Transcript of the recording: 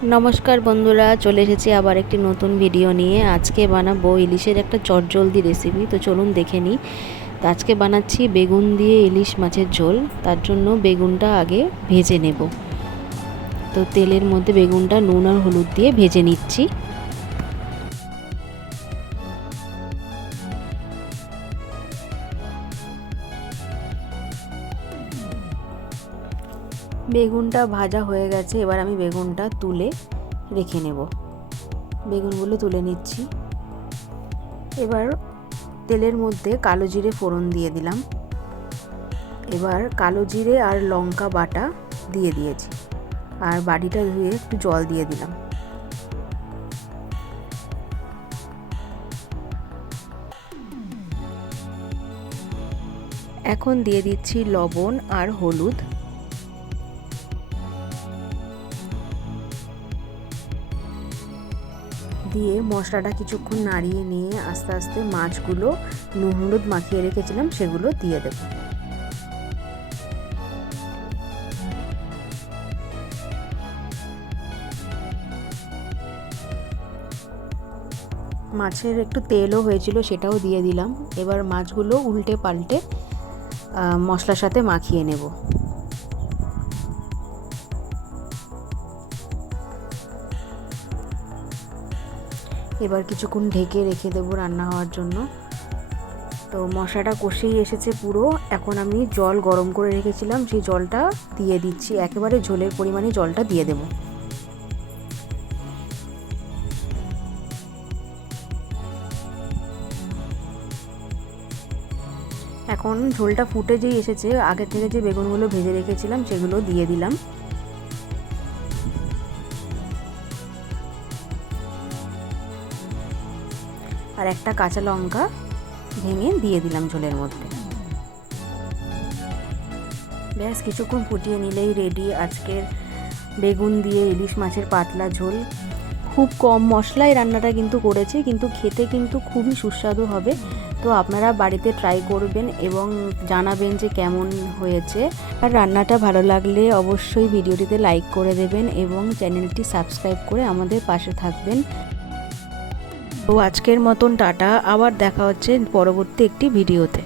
নমস্কার বন্ধুরা, চলে এসেছি আবার একটি নতুন ভিডিও নিয়ে। আজকে বানাবো ইলিশের একটা চটজলদি রেসিপি। তো চলুন দেখে নিই। তো আজকে বানাচ্ছি বেগুন দিয়ে ইলিশ মাছের ঝোল। তার জন্য বেগুনটা আগে ভেজে নেব। তো তেলের মধ্যে বেগুনটা নুন আর হলুদ দিয়ে ভেজে নিচ্ছি। বেগুনটা ভাজা হয়ে গেছে, এবার আমি বেগুনটা তুলে রেখে নেব। বেগুনগুলো তুলে নিচ্ছি। এবার তেলের মধ্যে কালো জিরে ফোড়ন দিয়ে দিলাম। এবার কালো জিরে আর লঙ্কা বাটা দিয়ে দিয়েছি, আর বাটিটা ধুয়ে একটু জল দিয়ে দিলাম। এখন দিয়ে দিচ্ছি লবণ আর হলুদ। দিয়ে মশলাটা কিছুক্ষণ নাড়িয়ে নিয়ে আস্তে আস্তে মাছগুলো নুন হলুদ মাখিয়ে রেখেছিলাম সেগুলো দিয়ে দেব। মাছের একটু তেলও হয়েছিল, সেটাও দিয়ে দিলাম। এবার মাছগুলো উল্টে পাল্টে মশলার সাথে মাখিয়ে নেব। এবার কিছুক্ষণ ঢেকে রেখে দেবো রান্না হওয়ার জন্য। তো মশলাটা কষেই এসেছে পুরো। এখন আমি জল গরম করে রেখেছিলাম, সেই জলটা দিয়ে দিচ্ছি। একেবারে ঝোলের পরিমাণে জলটা দিয়ে দেব। এখন ঝোলটা ফুটে যেই এসেছে, আগে থেকে যে বেগুনগুলো ভেজে রেখেছিলাম সেগুলো দিয়ে দিলাম। আর একটা কাঁচা লঙ্কা ভেঙে দিয়ে দিলাম ঝোলের মধ্যে। ব্যাস কিছুক্ষণ ফুটিয়ে নিলেই রেডি আজকের বেগুন দিয়ে ইলিশ মাছের পাতলা ঝোল। খুব কম মশলায় রান্নাটা কিন্তু করেছি, কিন্তু খেতে কিন্তু খুবই সুস্বাদু হবে। তো আপনারা বাড়িতে ট্রাই করবেন এবং জানাবেন যে কেমন হয়েছে। আর রান্নাটা ভালো লাগলে অবশ্যই ভিডিওটিতে লাইক করে দেবেন এবং চ্যানেলটি সাবস্ক্রাইব করে আমাদের পাশে থাকবেন। তো আজকের মতন টাটা, আবার দেখা হচ্ছে পরবর্তী একটি ভিডিওতে।